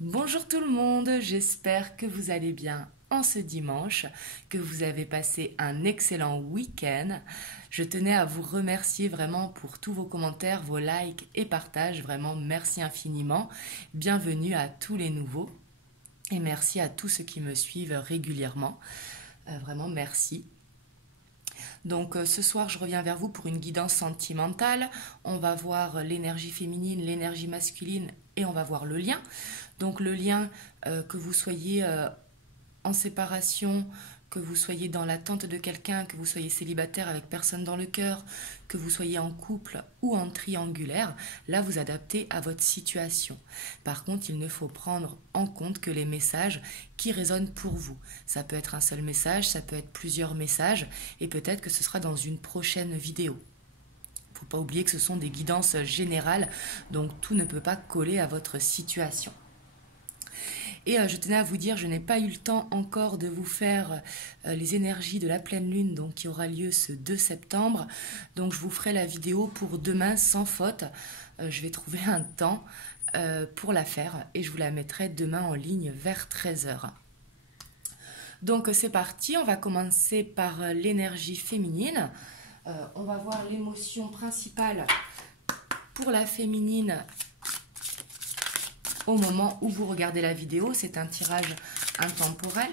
Bonjour tout le monde, j'espère que vous allez bien en ce dimanche, que vous avez passé un excellent week-end. Je tenais à vous remercier vraiment pour tous vos commentaires, vos likes et partages. Vraiment, merci infiniment. Bienvenue à tous les nouveaux et merci à tous ceux qui me suivent régulièrement. Vraiment, merci. Donc ce soir, je reviens vers vous pour une guidance sentimentale. On va voir l'énergie féminine, l'énergie masculine et on va voir le lien. Donc le lien, que vous soyez en séparation, que vous soyez dans l'attente de quelqu'un, que vous soyez célibataire avec personne dans le cœur, que vous soyez en couple ou en triangulaire, là vous adaptez à votre situation. Par contre, il ne faut prendre en compte que les messages qui résonnent pour vous. Ça peut être un seul message, ça peut être plusieurs messages, et peut-être que ce sera dans une prochaine vidéo. Il ne faut pas oublier que ce sont des guidances générales, donc tout ne peut pas coller à votre situation. Et je tenais à vous dire, je n'ai pas eu le temps encore de vous faire les énergies de la pleine lune, donc qui aura lieu ce 2 septembre. Donc je vous ferai la vidéo pour demain sans faute. Je vais trouver un temps pour la faire et je vous la mettrai demain en ligne vers 13h. Donc c'est parti, on va commencer par l'énergie féminine. On va voir l'émotion principale pour la féminine au moment où vous regardez la vidéo. C'est un tirage intemporel.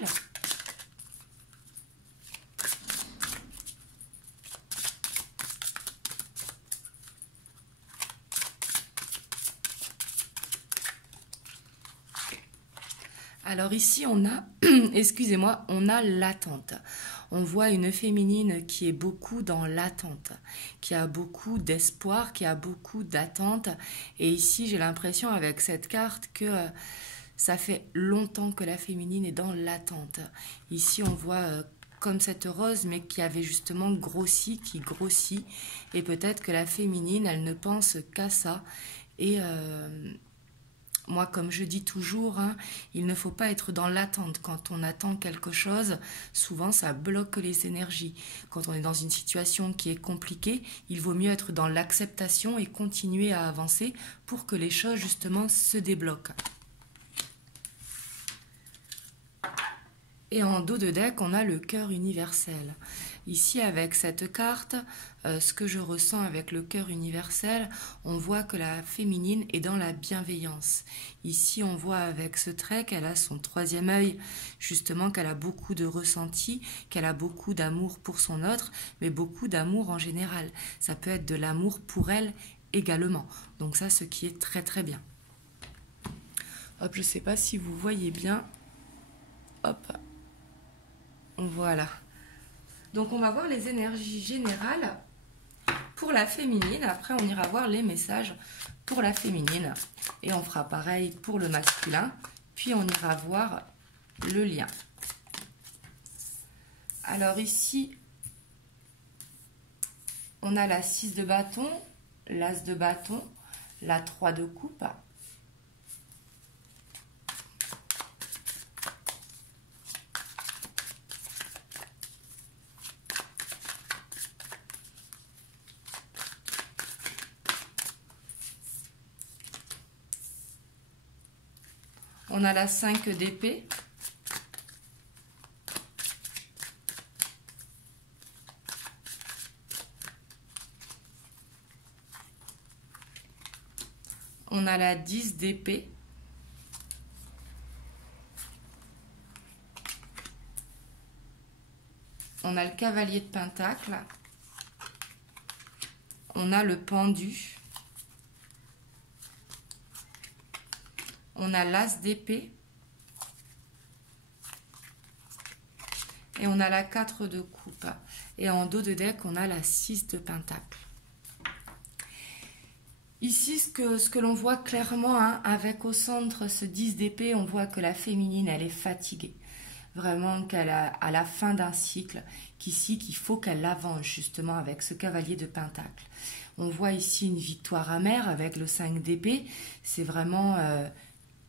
Alors ici on a, excusez-moi, on a l'attente. On voit une féminine qui est beaucoup dans l'attente, qui a beaucoup d'espoir, qui a beaucoup d'attente. Et ici j'ai l'impression avec cette carte que ça fait longtemps que la féminine est dans l'attente. Ici on voit comme cette rose mais qui avait justement grossi, qui grossit. Et peut-être que la féminine elle ne pense qu'à ça. Et moi, comme je dis toujours, il ne faut pas être dans l'attente. Quand on attend quelque chose, souvent ça bloque les énergies. Quand on est dans une situation qui est compliquée, il vaut mieux être dans l'acceptation et continuer à avancer pour que les choses justement se débloquent. Et en dos de deck, on a le cœur universel. Ici, avec cette carte, ce que je ressens avec le cœur universel, on voit que la féminine est dans la bienveillance. Ici, on voit avec ce trait qu'elle a son troisième œil, justement qu'elle a beaucoup de ressenti, qu'elle a beaucoup d'amour pour son autre, mais beaucoup d'amour en général. Ça peut être de l'amour pour elle également. Donc ça, ce qui est très très bien. Hop, je ne sais pas si vous voyez bien. Hop. Voilà. Donc on va voir les énergies générales pour la féminine. Après on ira voir les messages pour la féminine. Et on fera pareil pour le masculin. Puis on ira voir le lien. Alors ici, on a la 6 de bâton, l'as de bâton, la 3 de coupe. On a la 5 d'épée. On a la 10 d'épée. On a le cavalier de pentacle. On a le pendu. On a l'as d'épée. Et on a la 4 de coupe. Et en dos de deck, on a la 6 de pentacle. Ici, ce que l'on voit clairement, avec au centre ce 10 d'épée, on voit que la féminine, elle est fatiguée. Vraiment qu'elle a à la fin d'un cycle, qu'ici, qu'il faut qu'elle avance justement avec ce cavalier de pentacle. On voit ici une victoire amère avec le 5 d'épée. C'est vraiment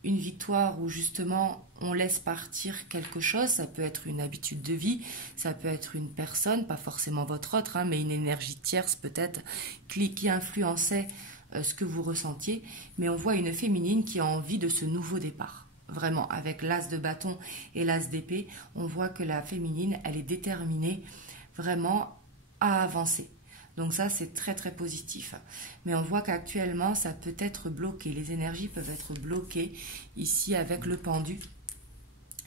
une victoire où justement on laisse partir quelque chose. Ça peut être une habitude de vie, ça peut être une personne, pas forcément votre autre, mais une énergie tierce peut-être qui influençait ce que vous ressentiez. Mais on voit une féminine qui a envie de ce nouveau départ. vraiment avec l'as de bâton et l'as d'épée, on voit que la féminine, elle est déterminée vraiment à avancer. Donc ça, c'est très très positif. Mais on voit qu'actuellement, ça peut être bloqué. Les énergies peuvent être bloquées ici avec le pendu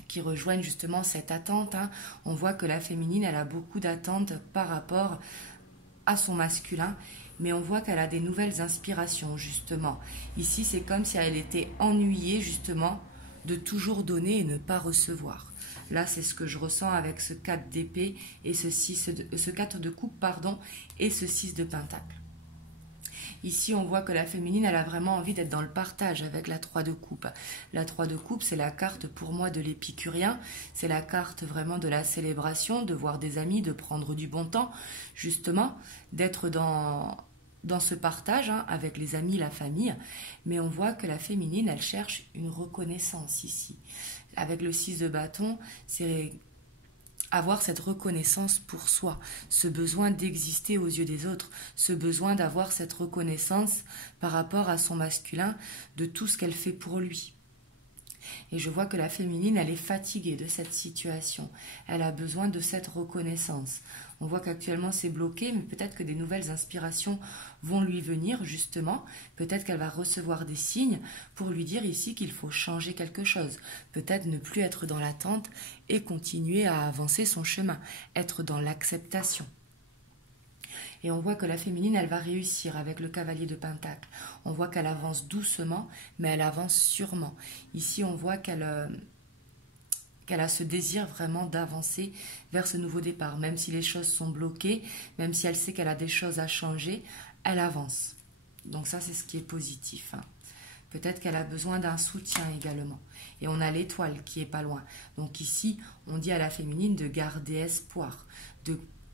qui rejoignent justement cette attente. On voit que la féminine, elle a beaucoup d'attentes par rapport à son masculin, mais on voit qu'elle a des nouvelles inspirations, justement. Ici, c'est comme si elle était ennuyée, justement, de toujours donner et ne pas recevoir. Là, c'est ce que je ressens avec ce 4 d'épée et ce 4 de coupe, pardon, et ce 6 de pentacle. Ici, on voit que la féminine, elle a vraiment envie d'être dans le partage avec la 3 de coupe. La 3 de coupe, c'est la carte pour moi de l'épicurien. C'est la carte vraiment de la célébration, de voir des amis, de prendre du bon temps, justement, d'être dans ce partage avec les amis, la famille. Mais on voit que la féminine, elle cherche une reconnaissance ici. Avec le 6 de bâton, c'est avoir cette reconnaissance pour soi, ce besoin d'exister aux yeux des autres, ce besoin d'avoir cette reconnaissance par rapport à son masculin, de tout ce qu'elle fait pour lui. Et je vois que la féminine, elle est fatiguée de cette situation. Elle a besoin de cette reconnaissance. On voit qu'actuellement c'est bloqué, mais peut-être que des nouvelles inspirations vont lui venir justement. Peut-être qu'elle va recevoir des signes pour lui dire ici qu'il faut changer quelque chose. Peut-être ne plus être dans l'attente et continuer à avancer son chemin, être dans l'acceptation. Et on voit que la féminine, elle va réussir avec le cavalier de pentacle. On voit qu'elle avance doucement, mais elle avance sûrement. Ici, on voit qu'elle a ce désir vraiment d'avancer vers ce nouveau départ. Même si les choses sont bloquées, même si elle sait qu'elle a des choses à changer, elle avance. Donc ça, c'est ce qui est positif. Peut-être qu'elle a besoin d'un soutien également. Et on a l'étoile qui est pas loin. Donc ici, on dit à la féminine de garder espoir,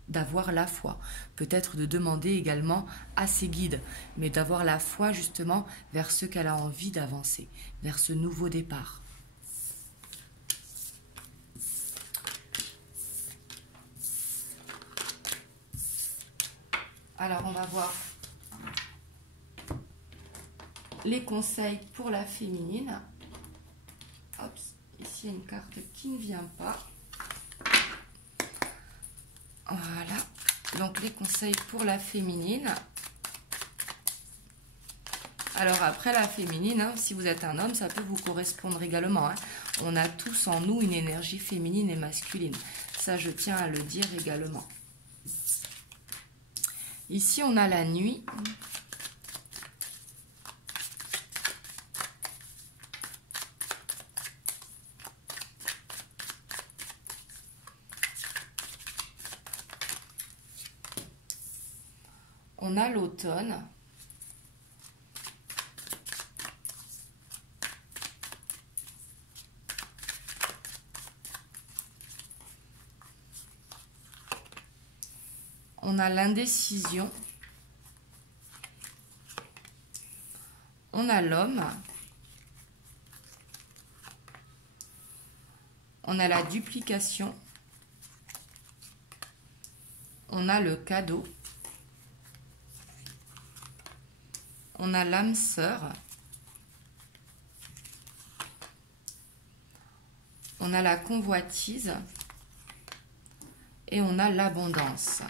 d'avoir la foi, peut-être de demander également à ses guides, mais d'avoir la foi justement vers ce qu'elle a envie d'avancer, vers ce nouveau départ. Alors on va voir les conseils pour la féminine. Hop, ici il y a une carte qui ne vient pas. Voilà, donc les conseils pour la féminine. Alors après la féminine, si vous êtes un homme, ça peut vous correspondre également. On a tous en nous une énergie féminine et masculine. Ça, je tiens à le dire également. Ici, on a la nuit. On a l'automne. On a l'indécision. On a l'homme. On a la duplication. On a le cadeau. On a l'âme sœur. On a la convoitise. Et on a l'abondance.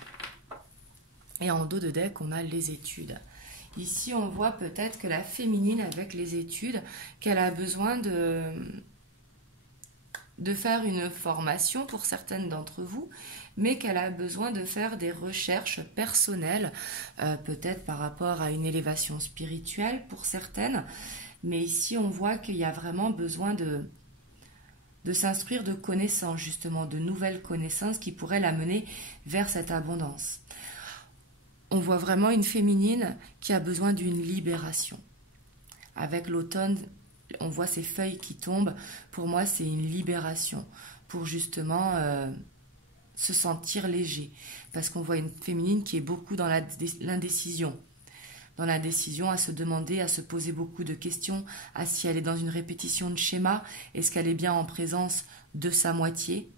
Et en dos de deck, on a les études. Ici, on voit peut-être que la féminine, avec les études, qu'elle a besoin de faire une formation pour certaines d'entre vous, mais qu'elle a besoin de faire des recherches personnelles, peut-être par rapport à une élévation spirituelle pour certaines. Mais ici, on voit qu'il y a vraiment besoin de s'instruire de connaissances, justement, de nouvelles connaissances qui pourraient l'amener vers cette abondance. On voit vraiment une féminine qui a besoin d'une libération. Avec l'automne, on voit ces feuilles qui tombent. Pour moi, c'est une libération pour justement se sentir léger. Parce qu'on voit une féminine qui est beaucoup dans l'indécision. Dans l'indécision, à se demander, à se poser beaucoup de questions, à si elle est dans une répétition de schéma, est-ce qu'elle est bien en présence de sa moitié.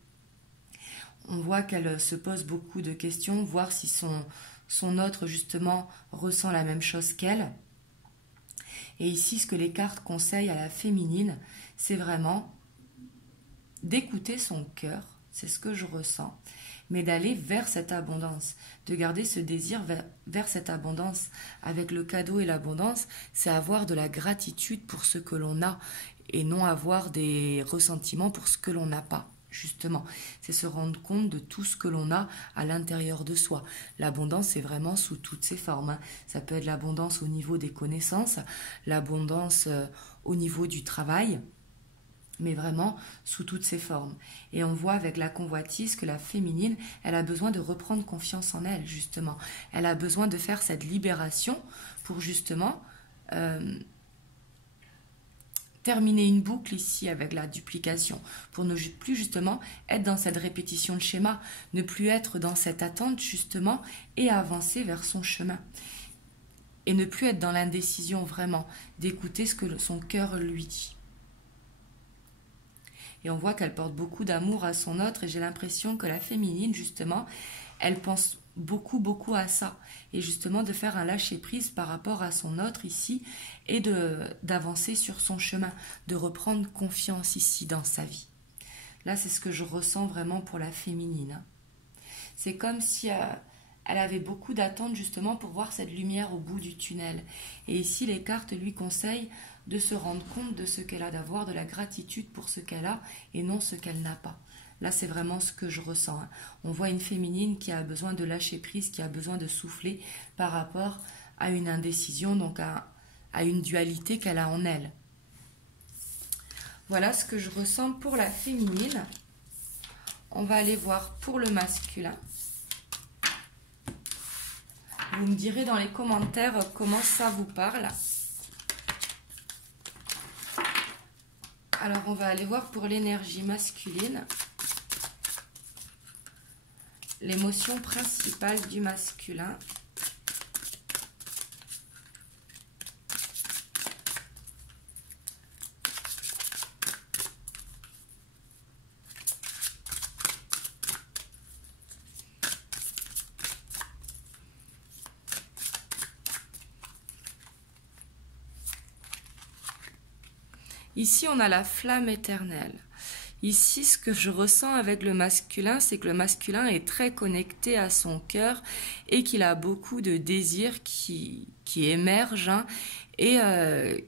On voit qu'elle se pose beaucoup de questions, voir si son autre, justement, ressent la même chose qu'elle. Et ici, ce que les cartes conseillent à la féminine, c'est vraiment d'écouter son cœur, c'est ce que je ressens, mais d'aller vers cette abondance, de garder ce désir vers cette abondance. Avec le cadeau et l'abondance, c'est avoir de la gratitude pour ce que l'on a et non avoir des ressentiments pour ce que l'on n'a pas. Justement, c'est se rendre compte de tout ce que l'on a à l'intérieur de soi. L'abondance, c'est vraiment sous toutes ses formes. Ça peut être l'abondance au niveau des connaissances, l'abondance au niveau du travail, mais vraiment sous toutes ses formes. Et on voit avec la convoitise que la féminine, elle a besoin de reprendre confiance en elle, justement. Elle a besoin de faire cette libération pour justement terminer une boucle ici avec la duplication, pour ne plus justement être dans cette répétition de schéma, ne plus être dans cette attente justement et avancer vers son chemin. Et ne plus être dans l'indécision vraiment, d'écouter ce que son cœur lui dit. Et on voit qu'elle porte beaucoup d'amour à son autre, et j'ai l'impression que la féminine, justement, elle pense beaucoup à ça. Et justement de faire un lâcher-prise par rapport à son autre ici, et d'avancer sur son chemin, de reprendre confiance ici dans sa vie. Là, c'est ce que je ressens vraiment pour la féminine. C'est comme si elle avait beaucoup d'attentes justement pour voir cette lumière au bout du tunnel. Et ici, les cartes lui conseillent de se rendre compte de ce qu'elle a, d'avoir de la gratitude pour ce qu'elle a et non ce qu'elle n'a pas. Là, c'est vraiment ce que je ressens. On voit une féminine qui a besoin de lâcher prise, qui a besoin de souffler par rapport à une indécision, donc à une dualité qu'elle a en elle. Voilà ce que je ressens pour la féminine. On va aller voir pour le masculin. Vous me direz dans les commentaires comment ça vous parle. Alors, on va aller voir pour l'énergie masculine. L'émotion principale du masculin. Ici, on a la flamme éternelle. Ici, ce que je ressens avec le masculin, c'est que le masculin est très connecté à son cœur et qu'il a beaucoup de désirs qui émergent et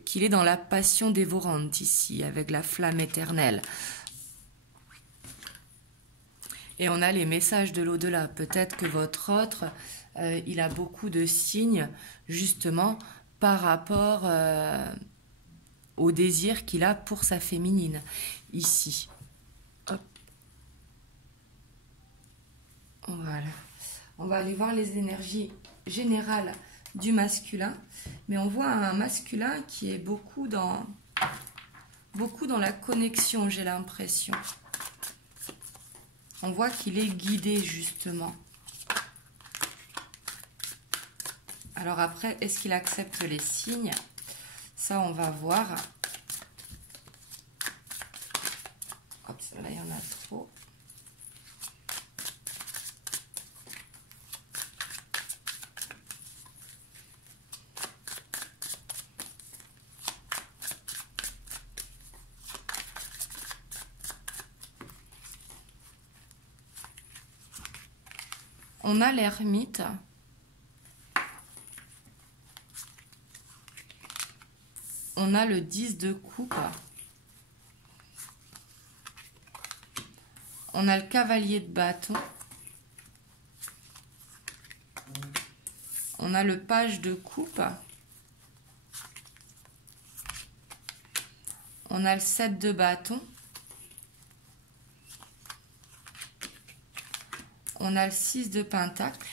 qu'il est dans la passion dévorante ici, avec la flamme éternelle. Et on a les messages de l'au-delà. Peut-être que votre autre, il a beaucoup de signes, justement, par rapport au désir qu'il a pour sa féminine, ici. Hop. Voilà. On va aller voir les énergies générales du masculin, mais on voit un masculin qui est beaucoup dans la connexion, j'ai l'impression. On voit qu'il est guidé, justement. Alors après, est-ce qu'il accepte les signes ? Ça, on va voir. Hop, là, il y en a trop. On a l'ermite. On a le 10 de coupe. On a le cavalier de bâton. On a le page de coupe. On a le 7 de bâton. On a le 6 de pentacle.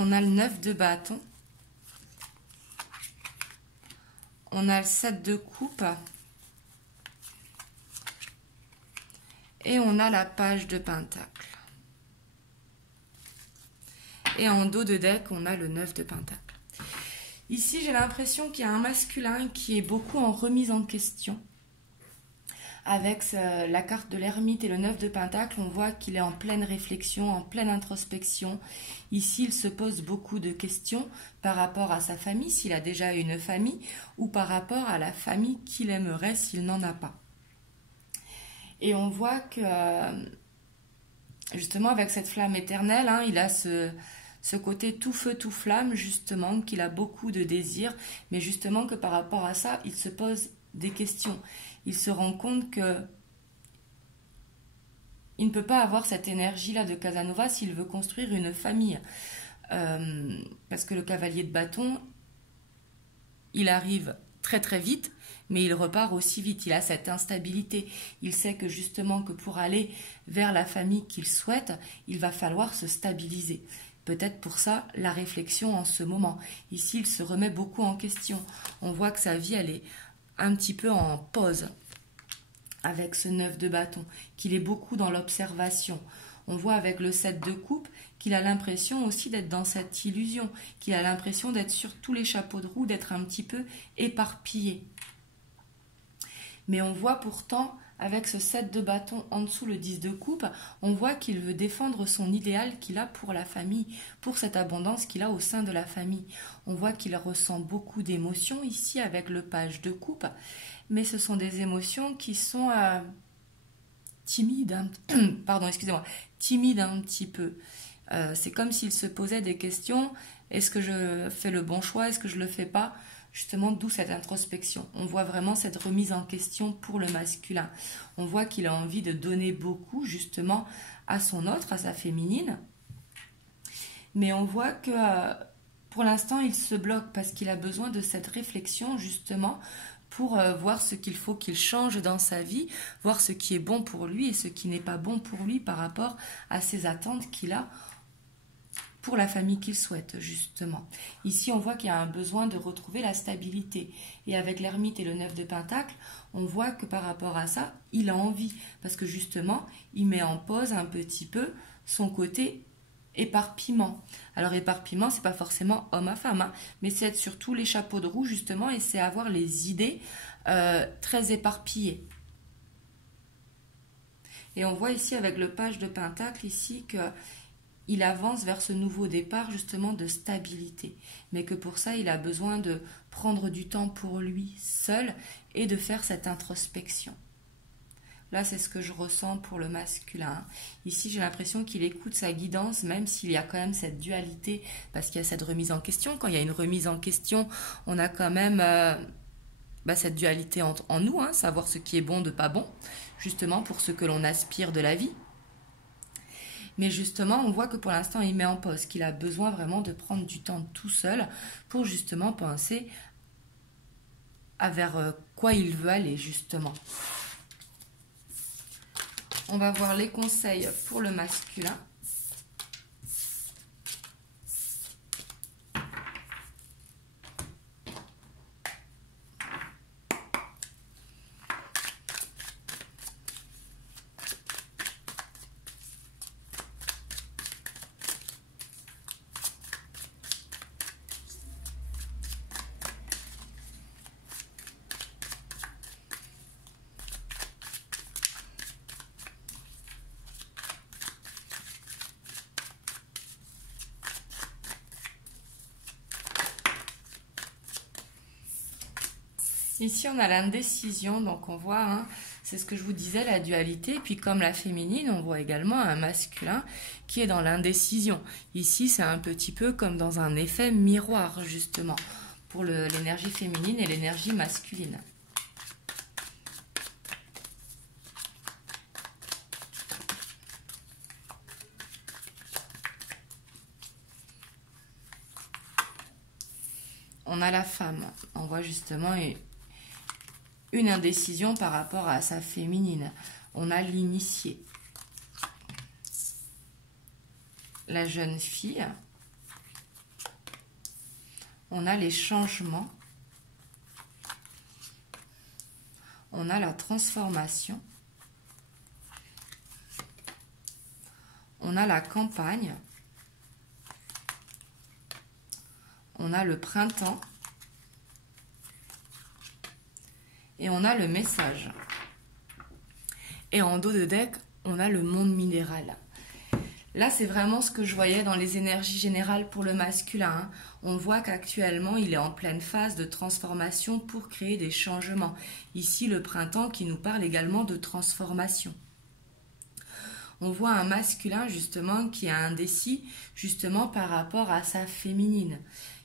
On a le 9 de bâton. On a le 7 de coupe. Et on a la page de pentacle. Et en dos de deck, on a le 9 de pentacle. Ici, j'ai l'impression qu'il y a un masculin qui est beaucoup en remise en question. Avec la carte de l'ermite et le 9 de Pentacle, on voit qu'il est en pleine réflexion, en pleine introspection. Ici, il se pose beaucoup de questions par rapport à sa famille, s'il a déjà une famille, ou par rapport à la famille qu'il aimerait s'il n'en a pas. Et on voit que, justement, avec cette flamme éternelle, hein, il a ce côté tout feu, tout flamme, justement, qu'il a beaucoup de désirs, mais justement que par rapport à ça, il se pose des questions. Il se rend compte que il ne peut pas avoir cette énergie-là de Casanova s'il veut construire une famille. Parce que le cavalier de bâton, il arrive très très vite, mais il repart aussi vite. Il a cette instabilité. Il sait que justement que pour aller vers la famille qu'il souhaite, il va falloir se stabiliser. Peut-être pour ça, la réflexion en ce moment. Ici, il se remet beaucoup en question. On voit que sa vie, elle est un petit peu en pause avec ce 9 de bâton, qu'il est beaucoup dans l'observation. On voit avec le 7 de coupe qu'il a l'impression aussi d'être dans cette illusion, qu'il a l'impression d'être sur tous les chapeaux de roue, d'être un petit peu éparpillé. Mais on voit pourtant, avec ce 7 de bâton en dessous, le 10 de coupe, on voit qu'il veut défendre son idéal qu'il a pour la famille, pour cette abondance qu'il a au sein de la famille. On voit qu'il ressent beaucoup d'émotions ici avec le page de coupe, mais ce sont des émotions qui sont timides, timides un petit peu. C'est comme s'il se posait des questions, est-ce que je fais le bon choix, est-ce que je ne le fais pas? Justement, d'où cette introspection. On voit vraiment cette remise en question pour le masculin. On voit qu'il a envie de donner beaucoup, justement, à son autre, à sa féminine. Mais on voit que, pour l'instant, il se bloque parce qu'il a besoin de cette réflexion, justement, pour voir ce qu'il faut qu'il change dans sa vie, voir ce qui est bon pour lui et ce qui n'est pas bon pour lui par rapport à ses attentes qu'il a pour la famille qu'il souhaite, justement. Ici, on voit qu'il y a un besoin de retrouver la stabilité. Et avec l'ermite et le 9 de Pentacle, on voit que par rapport à ça, il a envie. Parce que justement, il met en pause un petit peu son côté éparpillement. Alors, éparpillement, c'est pas forcément homme à femme, hein, mais c'est être sur tous les chapeaux de roue, justement, et c'est avoir les idées très éparpillées. Et on voit ici, avec le page de Pentacle, ici, que il avance vers ce nouveau départ justement de stabilité, mais que pour ça il a besoin de prendre du temps pour lui seul et de faire cette introspection. Là, c'est ce que je ressens pour le masculin. Ici, j'ai l'impression qu'il écoute sa guidance, même s'il y a quand même cette dualité, parce qu'il y a cette remise en question. Quand il y a une remise en question, on a quand même cette dualité en nous, hein, savoir ce qui est bon de pas bon, justement pour ce que l'on aspire de la vie. Mais justement, on voit que pour l'instant, il met en pause, qu'il a besoin vraiment de prendre du temps tout seul pour justement penser à vers quoi il veut aller, justement. On va voir les conseils pour le masculin. Ici, on a l'indécision, donc on voit, hein, c'est ce que je vous disais, la dualité. Puis comme la féminine, on voit également un masculin qui est dans l'indécision. Ici, c'est un petit peu comme dans un effet miroir, justement, pour l'énergie féminine et l'énergie masculine. On a la femme, on voit justement une indécision par rapport à sa féminine. On a l'initié. La jeune fille. On a les changements. On a la transformation. On a la campagne. On a le printemps. Et on a le message. Et en dos de deck, on a le monde minéral. Là, c'est vraiment ce que je voyais dans les énergies générales pour le masculin, hein. On voit qu'actuellement, il est en pleine phase de transformation pour créer des changements. Ici, le printemps qui nous parle également de transformation. On voit un masculin justement qui est indécis justement par rapport à sa féminine.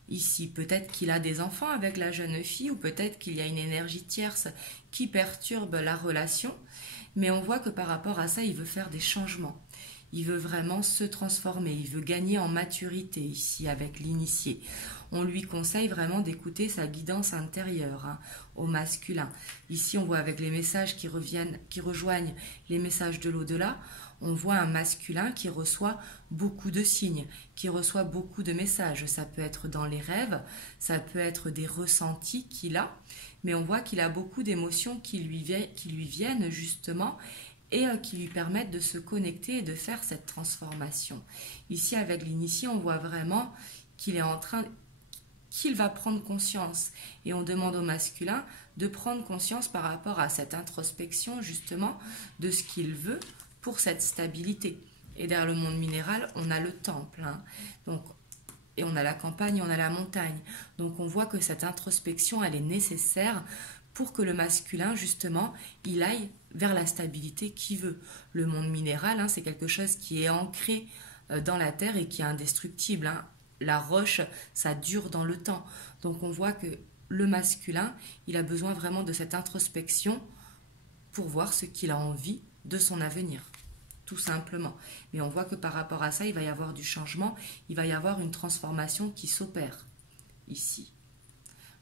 Ici, peut-être qu'il a des enfants avec la jeune fille ou peut-être qu'il y a une énergie tierce qui perturbe la relation. Mais on voit que par rapport à ça, il veut faire des changements. Il veut vraiment se transformer, il veut gagner en maturité ici avec l'initié. On lui conseille vraiment d'écouter sa guidance intérieure, hein, au masculin. Ici, on voit avec les messages qui rejoignent les messages de l'au-delà, on voit un masculin qui reçoit beaucoup de signes, qui reçoit beaucoup de messages. Ça peut être dans les rêves, ça peut être des ressentis qu'il a, mais on voit qu'il a beaucoup d'émotions qui lui viennent justement et qui lui permettent de se connecter et de faire cette transformation. Ici, avec l'initié, on voit vraiment qu'il va prendre conscience. Et on demande au masculin de prendre conscience par rapport à cette introspection, justement, de ce qu'il veut pour cette stabilité. Et derrière le monde minéral, on a le temple, hein. Donc, et on a la campagne, on a la montagne. Donc on voit que cette introspection, elle est nécessaire pour que le masculin, justement, il aille vers la stabilité qu'il veut. Le monde minéral, hein, c'est quelque chose qui est ancré dans la terre et qui est indestructible, hein. La roche, ça dure dans le temps. Donc on voit que le masculin, il a besoin vraiment de cette introspection pour voir ce qu'il a envie de son avenir, tout simplement. Mais on voit que par rapport à ça, il va y avoir du changement, il va y avoir une transformation qui s'opère ici.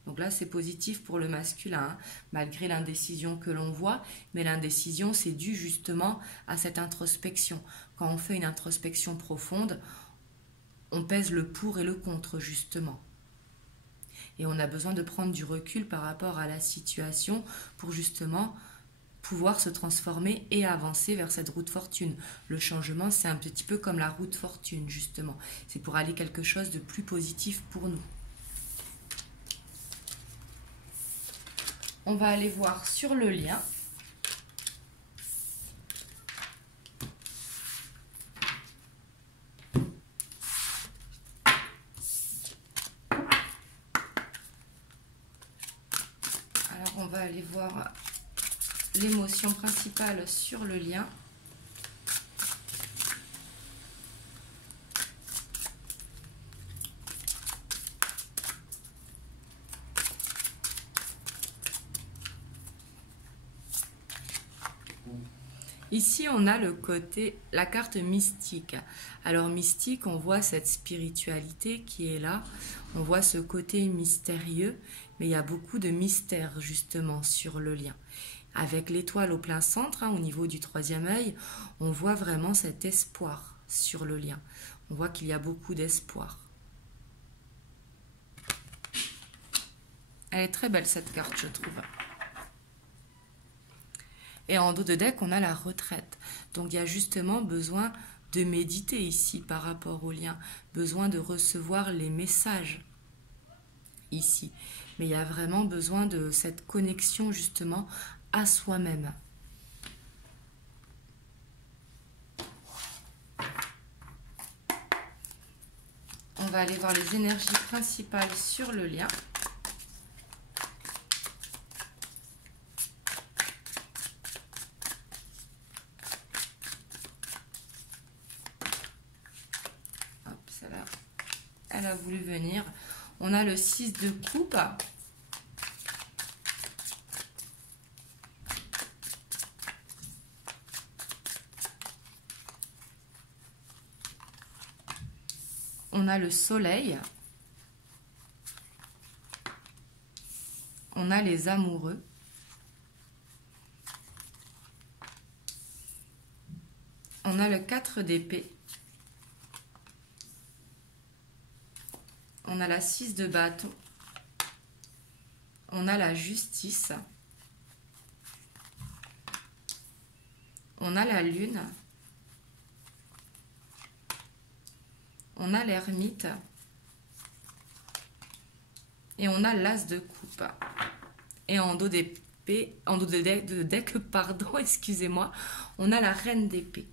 Donc là, c'est positif pour le masculin, hein, malgré l'indécision que l'on voit. Mais l'indécision, c'est dû justement à cette introspection. Quand on fait une introspection profonde, on pèse le pour et le contre, justement. Et on a besoin de prendre du recul par rapport à la situation pour justement pouvoir se transformer et avancer vers cette route fortune. Le changement, c'est un petit peu comme la route fortune, justement. C'est pour aller quelque chose de plus positif pour nous. On va aller voir sur le lien. Alors, on va aller voir l'émotion principale sur le lien. Ici, on a le côté, la carte mystique. Alors, mystique, on voit cette spiritualité qui est là. On voit ce côté mystérieux, mais il y a beaucoup de mystère, justement, sur le lien. Avec l'étoile au plein centre, hein, au niveau du troisième œil, on voit vraiment cet espoir sur le lien. On voit qu'il y a beaucoup d'espoir. Elle est très belle, cette carte, je trouve. Et en dos de deck, on a la retraite. Donc, il y a justement besoin de méditer ici par rapport au lien. Besoin de recevoir les messages ici. Mais il y a vraiment besoin de cette connexion justement à soi-même. On va aller voir les énergies principales sur le lien. Elle a voulu venir. On a le 6 de coupe. On a le soleil. On a les amoureux. On a le 4 d'épée. On a la 6 de bâton. On a la justice. On a la lune. On a l'ermite. Et on a l'as de coupe. Et en dos d'épée, d'épée, en dos de deck, pardon, excusez-moi, on a la reine d'épée.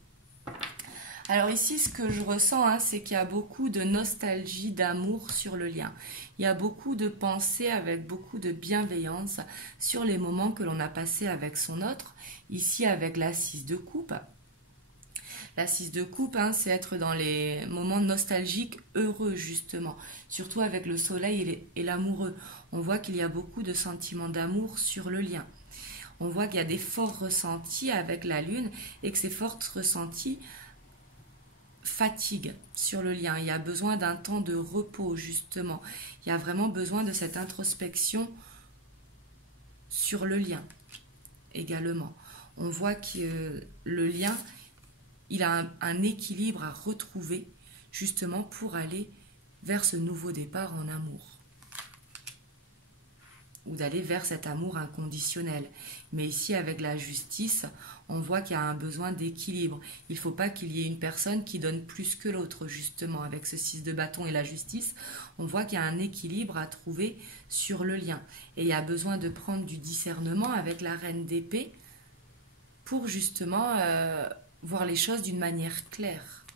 Alors ici, ce que je ressens, hein, c'est qu'il y a beaucoup de nostalgie, d'amour sur le lien. Il y a beaucoup de pensées avec beaucoup de bienveillance sur les moments que l'on a passés avec son autre. Ici, avec la 6 de coupe. La 6 de coupe, hein, c'est être dans les moments nostalgiques, heureux justement. Surtout avec le soleil et l'amoureux. On voit qu'il y a beaucoup de sentiments d'amour sur le lien. On voit qu'il y a des forts ressentis avec la lune et que ces forts ressentis fatigue sur le lien. Il y a besoin d'un temps de repos justement. Il y a vraiment besoin de cette introspection sur le lien également. On voit que le lien, il a un équilibre à retrouver justement pour aller vers ce nouveau départ en amour. Ou d'aller vers cet amour inconditionnel. Mais ici, avec la justice, on voit qu'il y a un besoin d'équilibre. Il ne faut pas qu'il y ait une personne qui donne plus que l'autre, justement. Avec ce 6 de bâton et la justice, on voit qu'il y a un équilibre à trouver sur le lien. Et il y a besoin de prendre du discernement avec la reine d'épée pour justement voir les choses d'une manière claire.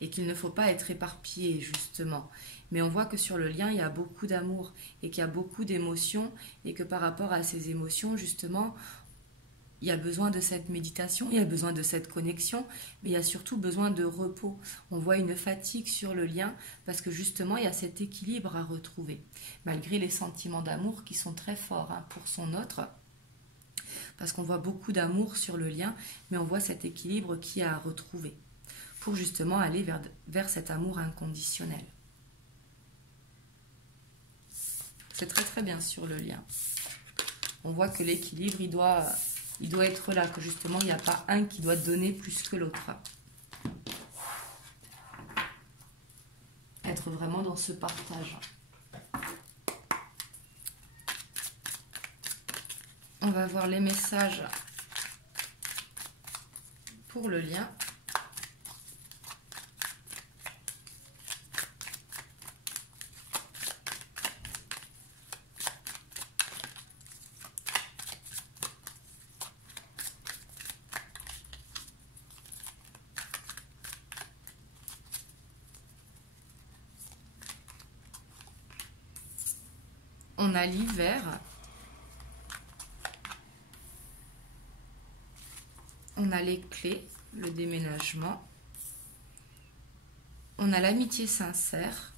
Et qu'il ne faut pas être éparpillé, justement. Mais on voit que sur le lien, il y a beaucoup d'amour et qu'il y a beaucoup d'émotions et que par rapport à ces émotions, justement, il y a besoin de cette méditation, il y a besoin de cette connexion, mais il y a surtout besoin de repos. On voit une fatigue sur le lien parce que justement, il y a cet équilibre à retrouver. Malgré les sentiments d'amour qui sont très forts hein, pour son autre, parce qu'on voit beaucoup d'amour sur le lien, mais on voit cet équilibre qui est à retrouver pour justement aller vers cet amour inconditionnel. C'est très très bien sur le lien. On voit que l'équilibre, il doit être là, que justement, il n'y a pas un qui doit donner plus que l'autre. Être vraiment dans ce partage. On va voir les messages pour le lien. On a l'hiver, on a les clés, le déménagement, on a l'amitié sincère,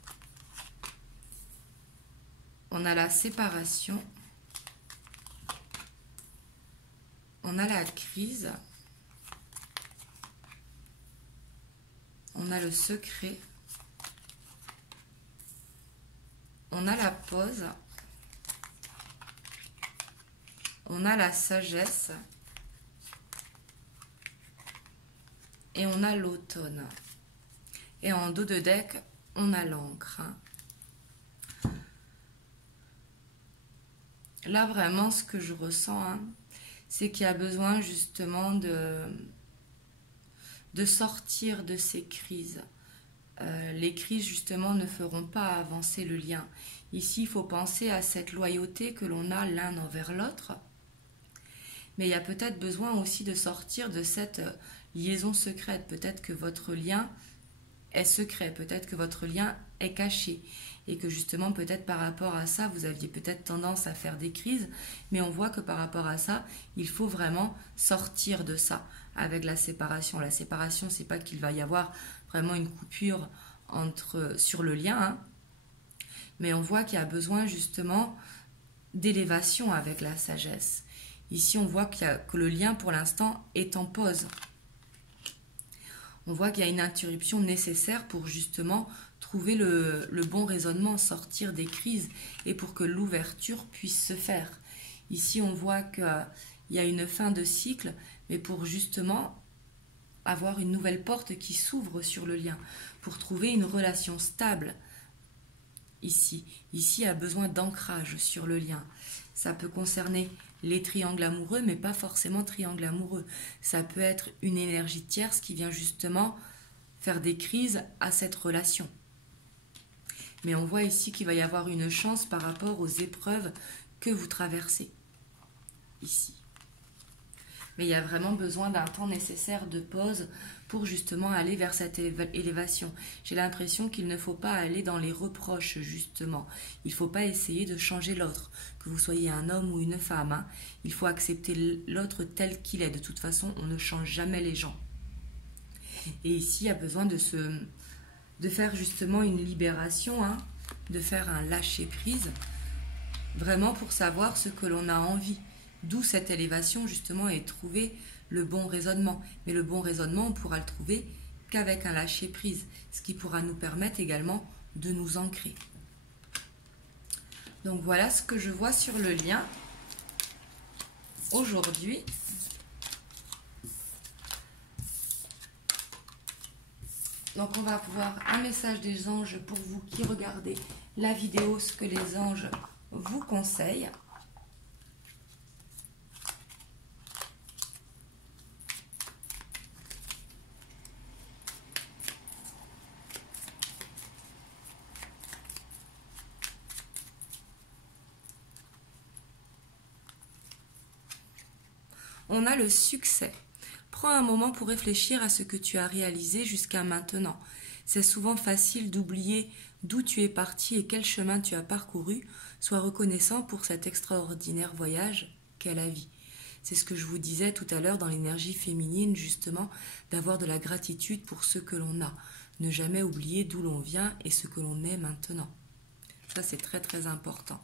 on a la séparation, on a la crise, on a le secret, on a la pause, on a la sagesse et on a l'automne. Et en dos de deck, on a l'encre. Là, vraiment, ce que je ressens, hein, c'est qu'il y a besoin justement de sortir de ces crises. Les crises, justement, ne feront pas avancer le lien. Ici, il faut penser à cette loyauté que l'on a l'un envers l'autre. Mais il y a peut-être besoin aussi de sortir de cette liaison secrète. Peut-être que votre lien est secret, peut-être que votre lien est caché. Et que justement, peut-être par rapport à ça, vous aviez peut-être tendance à faire des crises. Mais on voit que par rapport à ça, il faut vraiment sortir de ça avec la séparation. La séparation, c'est pas qu'il va y avoir vraiment une coupure sur le lien. Hein, mais on voit qu'il y a besoin justement d'élévation avec la sagesse. Ici, on voit que le lien, pour l'instant, est en pause. On voit qu'il y a une interruption nécessaire pour justement trouver le bon raisonnement, sortir des crises et pour que l'ouverture puisse se faire. Ici, on voit qu'il y a une fin de cycle, mais pour justement avoir une nouvelle porte qui s'ouvre sur le lien, pour trouver une relation stable. Ici, il y a besoin d'ancrage sur le lien. Ça peut concerner les triangles amoureux, mais pas forcément triangle amoureux. Ça peut être une énergie tierce qui vient justement faire des crises à cette relation. Mais on voit ici qu'il va y avoir une chance par rapport aux épreuves que vous traversez. ici. Mais il y a vraiment besoin d'un temps nécessaire de pause pour justement aller vers cette élévation. J'ai l'impression qu'il ne faut pas aller dans les reproches, justement. Il ne faut pas essayer de changer l'autre, que vous soyez un homme ou une femme. Hein. Il faut accepter l'autre tel qu'il est. De toute façon, on ne change jamais les gens. Et ici, il y a besoin de faire justement une libération, hein, de faire un lâcher-prise, vraiment pour savoir ce que l'on a envie. D'où cette élévation justement et trouver le bon raisonnement. Mais le bon raisonnement, on pourra le trouver qu'avec un lâcher-prise, ce qui pourra nous permettre également de nous ancrer. Donc voilà ce que je vois sur le lien aujourd'hui. Donc on va voir un message des anges pour vous qui regardez la vidéo, ce que les anges vous conseillent. On a le succès. Prends un moment pour réfléchir à ce que tu as réalisé jusqu'à maintenant. C'est souvent facile d'oublier d'où tu es parti et quel chemin tu as parcouru. Sois reconnaissant pour cet extraordinaire voyage qu'est la vie. C'est ce que je vous disais tout à l'heure dans l'énergie féminine, justement, d'avoir de la gratitude pour ce que l'on a. Ne jamais oublier d'où l'on vient et ce que l'on est maintenant. Ça, c'est très très important.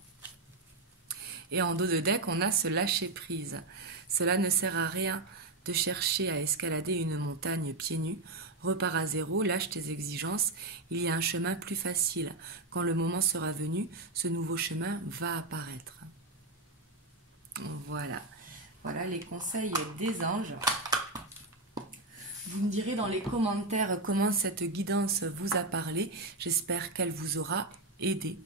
Et en dos de deck, on a ce lâcher-prise. Cela ne sert à rien de chercher à escalader une montagne pieds nus. Repars à zéro, lâche tes exigences. Il y a un chemin plus facile. Quand le moment sera venu, ce nouveau chemin va apparaître. Voilà. Voilà les conseils des anges. Vous me direz dans les commentaires comment cette guidance vous a parlé. J'espère qu'elle vous aura aidé,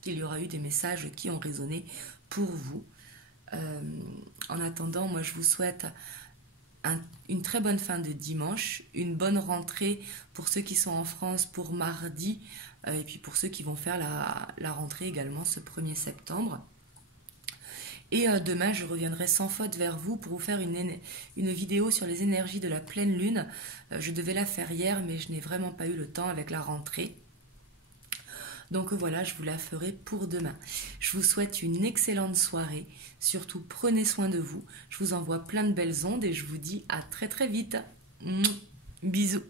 qu'il y aura eu des messages qui ont résonné pour vous. En attendant, moi je vous souhaite une très bonne fin de dimanche, une bonne rentrée pour ceux qui sont en France pour mardi, et puis pour ceux qui vont faire la rentrée également ce 1er septembre. Et demain, je reviendrai sans faute vers vous pour vous faire une vidéo sur les énergies de la pleine lune. Je devais la faire hier, mais je n'ai vraiment pas eu le temps avec la rentrée. Donc voilà, je vous la ferai pour demain. Je vous souhaite une excellente soirée. Surtout, prenez soin de vous. Je vous envoie plein de belles ondes et je vous dis à très très vite. Bisous.